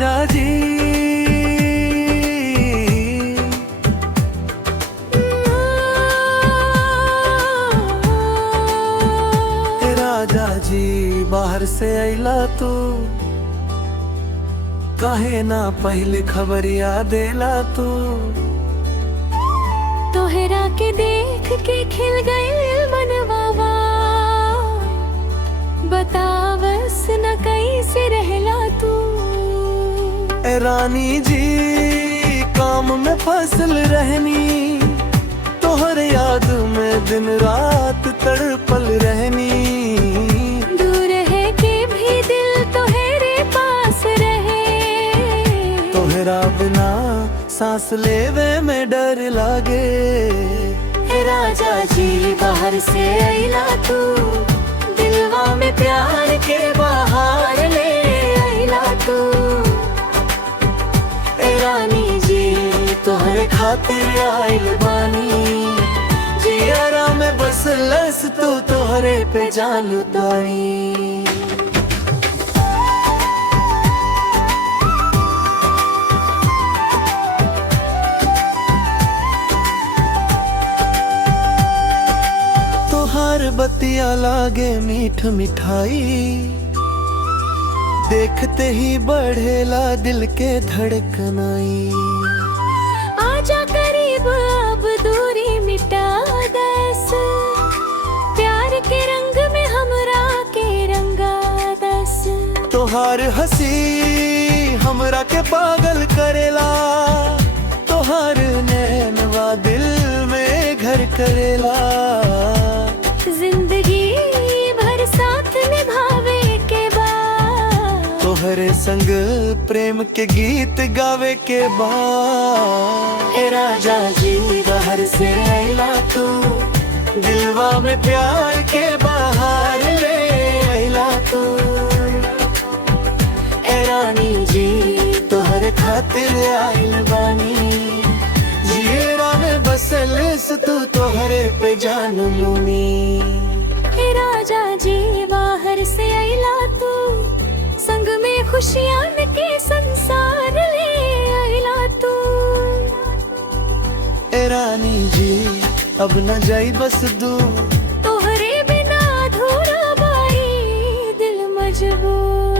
राजा जी राजा जी बाहर से अइला तू काहे ना पहले खबरिया देला तू तोहरा के देख के खिल गइल मनवा बतावस न कैसे रहला तू ए रानी जी काम में फसल रहनी तोहर याद में दिन रात तड़पल रहनी दूर है के भी दिल तोहरे पास रहे तोहरा बिना सांस लेवे में डर लागे ए राजा जी बाहर से अइला तू दिलवा में प्यार के बाहर ले अइला तू ए रानी जी तोहरे खातिर आइल बानी जियारा में बस लस तू तोहरे पे जान उतारी तोहार बतिया लागे मीठ मिठाई देखते ही बढ़ेला दिल के धड़कनाई आजा करीब अब दूरी मिटा दस प्यार के रंग में हमरा के रंगा दस तोहार हंसी हमरा के पागल करेला तोहार नैनवा दिल में घर करेला जिंदगी भर साथ निभावे के बाद तोहरे संग प्रेम के गीत गावे के बाद ए राजा जी बाहर से अइला तू दिलवा में प्यार के बाहर ले अइला तू ए रानी जी तोहरे खातिर आइल बानी जियरा में बसल तू तोहरे पे जान लूनी हे राजा जी बाहर से अइला तू संग में खुशियां के संसार ले अइला तू ए रानी जी अब न जाई बस दूर तोहरे बिना अधूरा बाई दिल मजबूर